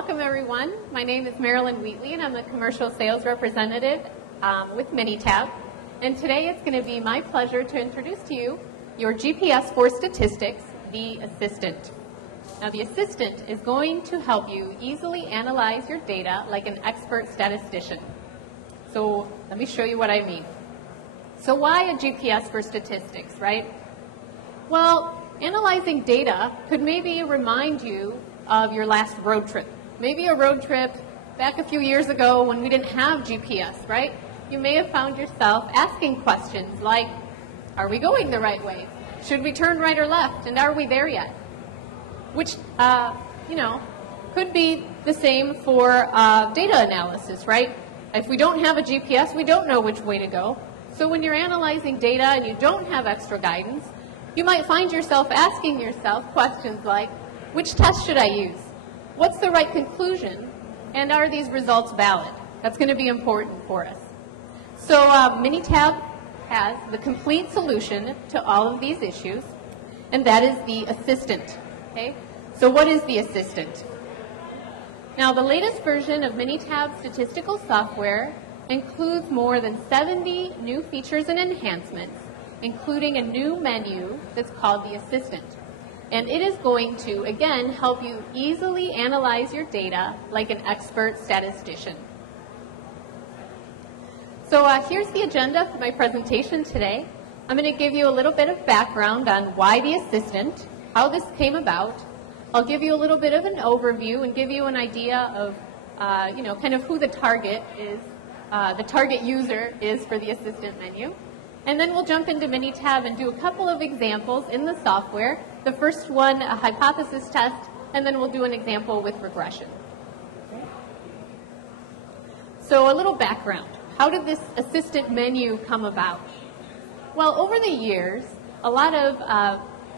welcome everyone. My name is Marilyn Wheatley and I'm a commercial sales representative with Minitab. And today it's going to be my pleasure to introduce to you your GPS for statistics, the Assistant. Now the Assistant is going to help you easily analyze your data like an expert statistician. So let me show you what I mean. So why a GPS for statistics, right? Well, analyzing data could maybe remind you of your last road trip. Maybe a road trip back a few years ago when we didn't have GPS, right? You may have found yourself asking questions like, are we going the right way? Should we turn right or left? And are we there yet? Which, could be the same for data analysis, right? If we don't have a GPS, we don't know which way to go. So when you're analyzing data and you don't have extra guidance, you might find yourself asking yourself questions like, which test should I use? What's the right conclusion? And are these results valid? That's going to be important for us. So Minitab has the complete solution to all of these issues, and that is the Assistant. Okay? So what is the Assistant? Now, the latest version of Minitab statistical software includes more than 70 new features and enhancements, including a new menu that's called the Assistant. And it is going to, again, help you easily analyze your data like an expert statistician. So here's the agenda for my presentation today. I'm going to give you a little bit of background on why the Assistant, how this came about. I'll give you a little bit of an overview and give you an idea of, kind of who the target is, the target user is for the Assistant menu. And then we'll jump into Minitab and do a couple of examples in the software. The first one, a hypothesis test, and then we'll do an example with regression. Okay. So a little background. How did this Assistant menu come about? Well, over the years, a lot of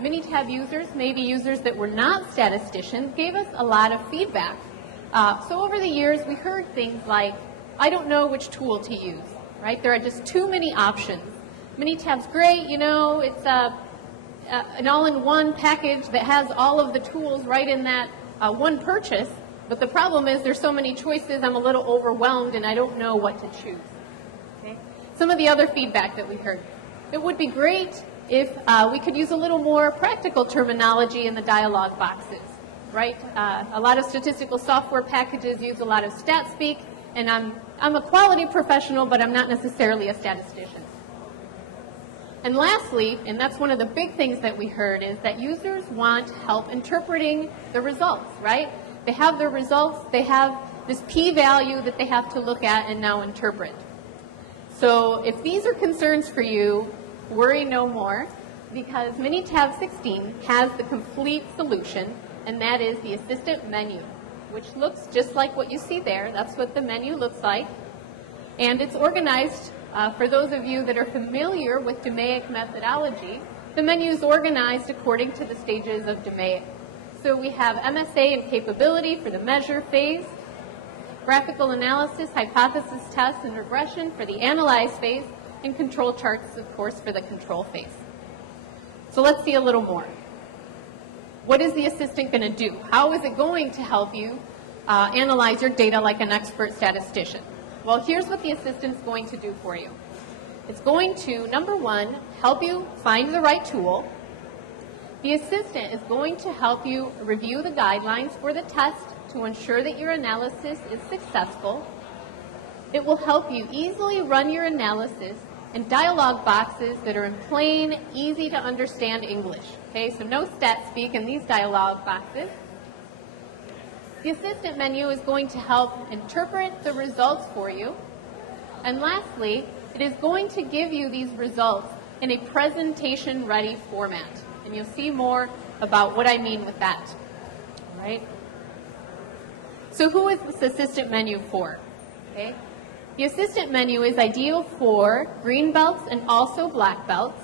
Minitab users, maybe users that were not statisticians, gave us a lot of feedback. So over the years, we heard things like, I don't know which tool to use, right? There are just too many options. Minitab's great, it's an all-in-one package that has all of the tools right in that one purchase, but the problem is there's so many choices, I'm a little overwhelmed and I don't know what to choose. Okay? Some of the other feedback that we heard. It would be great if we could use a little more practical terminology in the dialog boxes, right? A lot of statistical software packages use a lot of stat speak, and I'm a quality professional, but I'm not necessarily a statistician. And lastly, and that's one of the big things that we heard, is that users want help interpreting the results, right? They have their results, they have this p-value that they have to look at and now interpret. So if these are concerns for you, worry no more, because Minitab 16 has the complete solution, and that is the Assistant menu, which looks just like what you see there. That's what the menu looks like. And it's organized. For those of you that are familiar with DMAIC methodology, the menu is organized according to the stages of DMAIC. So we have MSA and capability for the measure phase, graphical analysis, hypothesis test, and regression for the analyze phase, and control charts, of course, for the control phase. So let's see a little more. What is the Assistant going to do? How is it going to help you analyze your data like an expert statistician? Well, here's what the Assistant's going to do for you. It's going to, number one, help you find the right tool. The Assistant is going to help you review the guidelines for the test to ensure that your analysis is successful. It will help you easily run your analysis in dialog boxes that are in plain, easy to understand English. Okay, so no stat speak in these dialog boxes. The Assistant menu is going to help interpret the results for you. And lastly, it is going to give you these results in a presentation-ready format. And you'll see more about what I mean with that. All right? So who is this Assistant menu for? Okay? The Assistant menu is ideal for green belts and also black belts.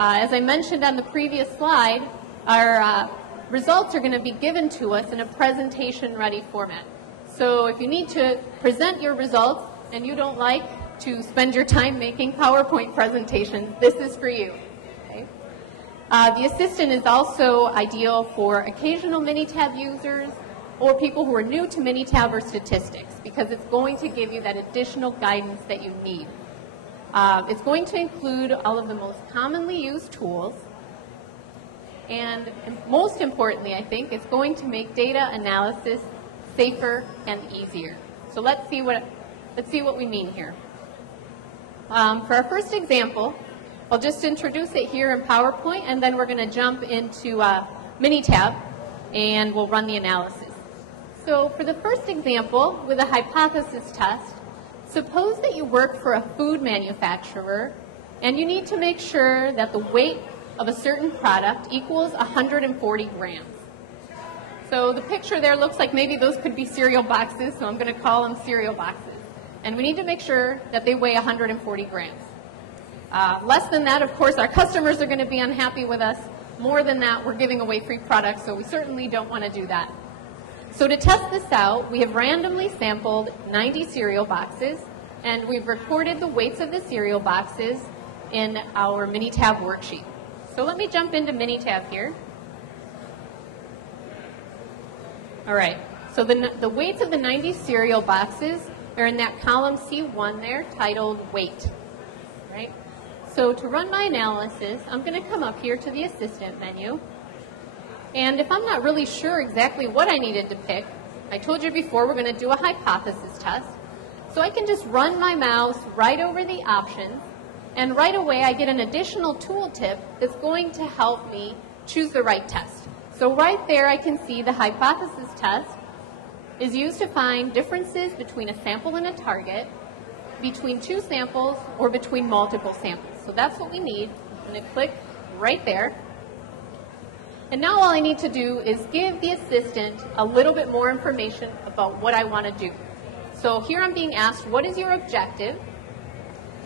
As I mentioned on the previous slide, our results are going to be given to us in a presentation-ready format. So if you need to present your results and you don't like to spend your time making PowerPoint presentations, this is for you. Okay? The Assistant is also ideal for occasional Minitab users or people who are new to Minitab or statistics, because it's going to give you that additional guidance that you need. It's going to include all of the most commonly used tools, and most importantly, I think, it's going to make data analysis safer and easier. So let's see what we mean here. For our first example, I'll just introduce it here in PowerPoint, and then we're going to jump into Minitab, and we'll run the analysis. So for the first example, with a hypothesis test, suppose that you work for a food manufacturer, and you need to make sure that the weight of a certain product equals 140 grams. So the picture there looks like maybe those could be cereal boxes, so I'm going to call them cereal boxes. And we need to make sure that they weigh 140 grams. Less than that, of course, our customers are going to be unhappy with us. More than that, we're giving away free products, so we certainly don't want to do that. So to test this out, we have randomly sampled 90 cereal boxes, and we've recorded the weights of the cereal boxes in our Minitab worksheet. So let me jump into Minitab here. All right, so the weights of the 90 cereal boxes are in that column C1 there, titled Weight. Right? So to run my analysis, I'm going to come up here to the Assistant menu. And if I'm not really sure exactly what I needed to pick, I told you before we're going to do a hypothesis test. So I can just run my mouse right over the options, and right away I get an additional tooltip that's going to help me choose the right test. So right there I can see the hypothesis test is used to find differences between a sample and a target, between two samples, or between multiple samples. So that's what we need. I'm going to click right there. And now all I need to do is give the assistant a little bit more information about what I want to do. So here I'm being asked, what is your objective?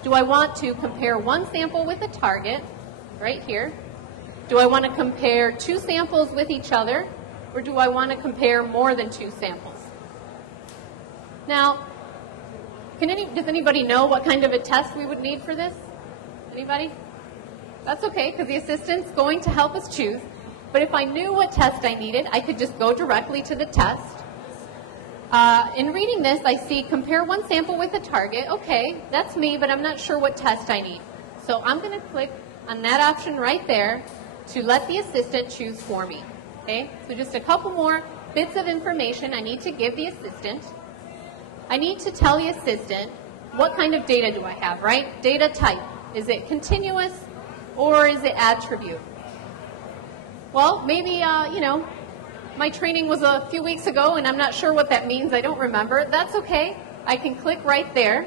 Do I want to compare one sample with a target, right here? Do I want to compare two samples with each other? Or do I want to compare more than two samples? Now, does anybody know what kind of a test we would need for this? Anybody? That's okay, because the assistant's going to help us choose. But if I knew what test I needed, I could just go directly to the test. In reading this, I see compare one sample with a target. Okay, that's me, but I'm not sure what test I need. So I'm going to click on that option right there to let the assistant choose for me. Okay, so just a couple more bits of information I need to give the assistant. I need to tell the assistant what kind of data do I have, right? Data type. Is it continuous or is it attribute? Well, maybe, my training was a few weeks ago and I'm not sure what that means. I don't remember. That's okay. I can click right there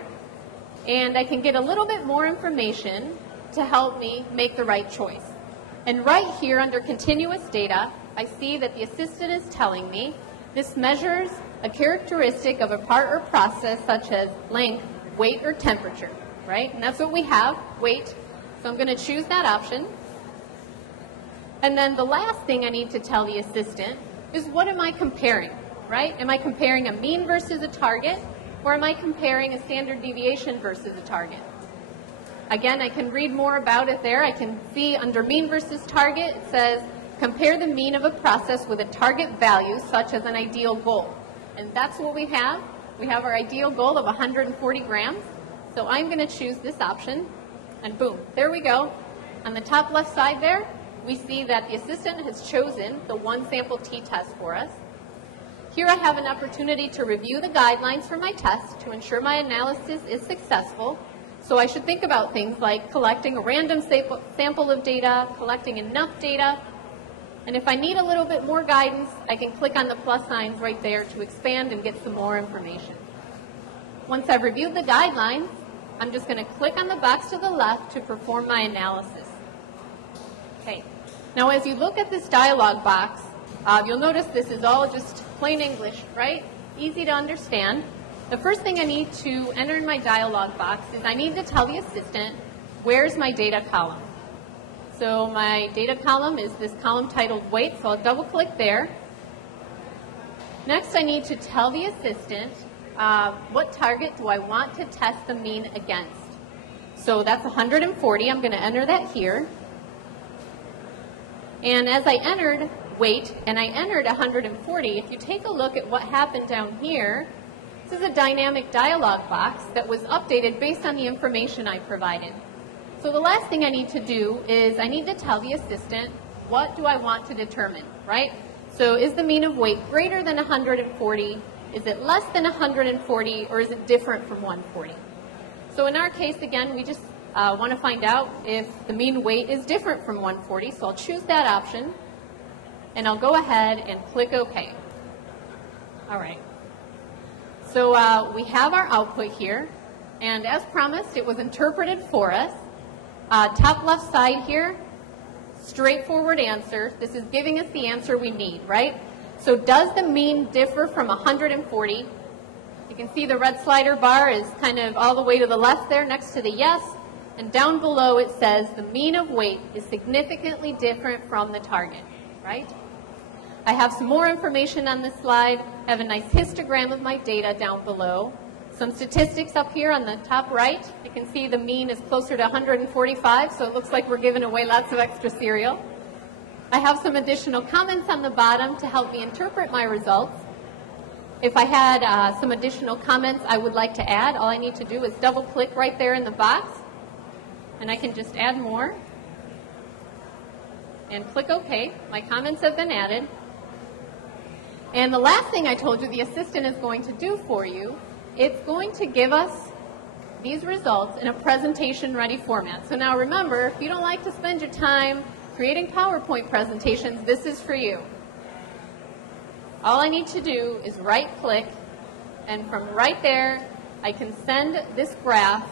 and I can get a little bit more information to help me make the right choice. And right here under continuous data, I see that the assistant is telling me this measures a characteristic of a part or process such as length, weight, or temperature, right? And that's what we have, weight. So I'm going to choose that option. And then the last thing I need to tell the assistant is what am I comparing, right? Am I comparing a mean versus a target, or am I comparing a standard deviation versus a target? Again, I can read more about it there. I can see under mean versus target, it says compare the mean of a process with a target value such as an ideal goal. And that's what we have. We have our ideal goal of 140 grams. So I'm going to choose this option, and boom, there we go. On the top left side there, we see that the assistant has chosen the one sample t-test for us. Here I have an opportunity to review the guidelines for my test to ensure my analysis is successful. So I should think about things like collecting a random sample of data, collecting enough data, and if I need a little bit more guidance, I can click on the plus signs right there to expand and get some more information. Once I've reviewed the guidelines, I'm just going to click on the box to the left to perform my analysis. Okay. Now as you look at this dialog box, you'll notice this is all just plain English, right? Easy to understand. The first thing I need to enter in my dialog box is I need to tell the assistant, where's my data column? So my data column is this column titled weight, so I'll double click there. Next I need to tell the assistant what target do I want to test the mean against. So that's 140, I'm going to enter that here. And as I entered weight, and I entered 140, if you take a look at what happened down here, this is a dynamic dialog box that was updated based on the information I provided. So the last thing I need to do is I need to tell the assistant what do I want to determine, right? So is the mean of weight greater than 140? Is it less than 140, or is it different from 140? So in our case, again, we just want to find out if the mean weight is different from 140. So I'll choose that option, and I'll go ahead and click OK. All right. So we have our output here, and as promised, it was interpreted for us. Top left side here, straightforward answer. This is giving us the answer we need, right? So does the mean differ from 140? You can see the red slider bar is kind of all the way to the left there next to the yes, and down below it says the mean of weight is significantly different from the target, right? I have some more information on this slide. I have a nice histogram of my data down below. Some statistics up here on the top right. You can see the mean is closer to 145, so it looks like we're giving away lots of extra cereal. I have some additional comments on the bottom to help me interpret my results. If I had some additional comments I would like to add, all I need to do is double click right there in the box, and I can just add more and click OK. My comments have been added. And the last thing I told you the assistant is going to do for you, it's going to give us these results in a presentation-ready format. So now remember, if you don't like to spend your time creating PowerPoint presentations, this is for you. All I need to do is right-click, and from right there, I can send this graph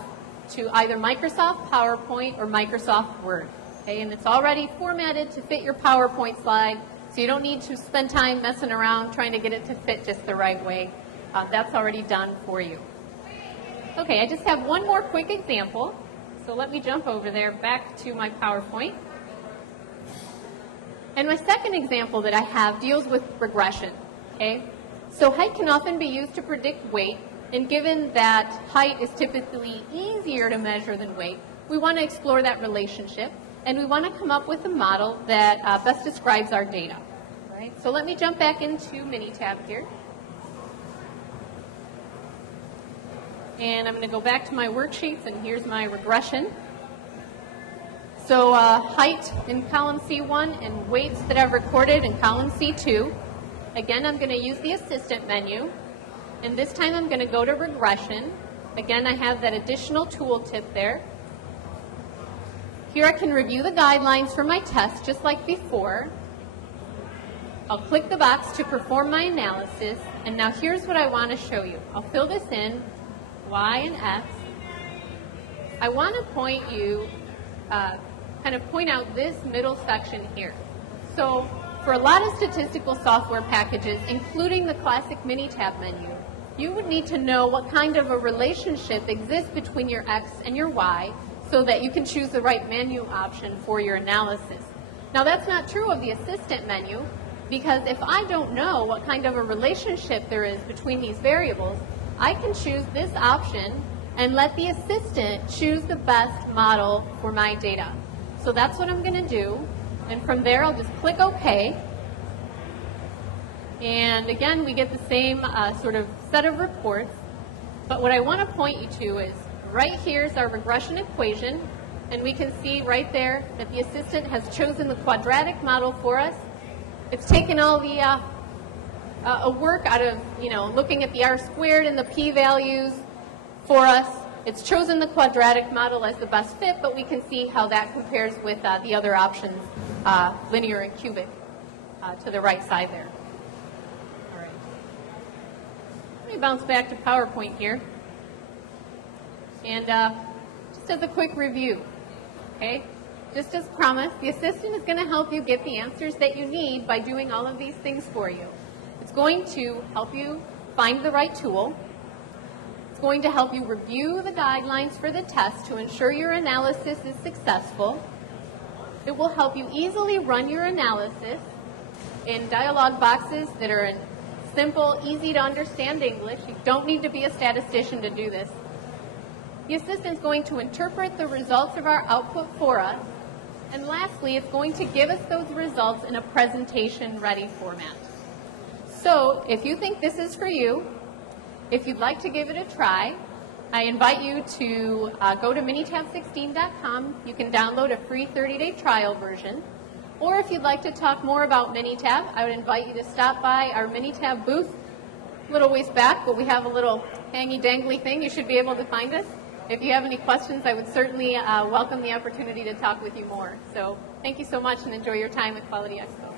to either Microsoft PowerPoint or Microsoft Word. Okay? And it's already formatted to fit your PowerPoint slide, so you don't need to spend time messing around trying to get it to fit just the right way. That's already done for you. Okay, I just have one more quick example. So let me jump over there back to my PowerPoint. And my second example that I have deals with regression. Okay? So height can often be used to predict weight, and given that height is typically easier to measure than weight, we want to explore that relationship, and we want to come up with a model that best describes our data. Right? So let me jump back into Minitab here. And I'm going to go back to my worksheets, and here's my regression. So height in column C1 and weights that I've recorded in column C2. Again, I'm going to use the assistant menu, and this time I'm going to go to regression. Again, I have that additional tooltip there. Here I can review the guidelines for my test just like before. I'll click the box to perform my analysis, and now here's what I want to show you. I'll fill this in, Y and X. I want to point you, kind of point out this middle section here. So for a lot of statistical software packages, including the classic Minitab menu, you would need to know what kind of a relationship exists between your X and your Y so that you can choose the right menu option for your analysis. Now that's not true of the assistant menu, because if I don't know what kind of a relationship there is between these variables, I can choose this option and let the assistant choose the best model for my data. So that's what I'm going to do. And from there, I'll just click OK. And again, we get the same sort of set of reports. But what I want to point you to is right here is our regression equation. And we can see right there that the assistant has chosen the quadratic model for us. It's taken all the work out of, looking at the R-squared and the p-values for us. It's chosen the quadratic model as the best fit, but we can see how that compares with the other options, linear and cubic, to the right side there. All right. Let me bounce back to PowerPoint here. And just as a quick review, okay? Just as promised, the assistant is going to help you get the answers that you need by doing all of these things for you. It's going to help you find the right tool. It's going to help you review the guidelines for the test to ensure your analysis is successful. It will help you easily run your analysis in dialog boxes that are in simple, easy to understand English. You don't need to be a statistician to do this. The assistant is going to interpret the results of our output for us, And lastly, it's going to give us those results in a presentation-ready format. So if you think this is for you, if you'd like to give it a try, I invite you to go to minitab16.com. You can download a free 30-day trial version. Or if you'd like to talk more about Minitab, I would invite you to stop by our Minitab booth, a little ways back, but we have a little hangy-dangly thing. You should be able to find us. If you have any questions, I would certainly welcome the opportunity to talk with you more. So thank you so much and enjoy your time at Quality Expo.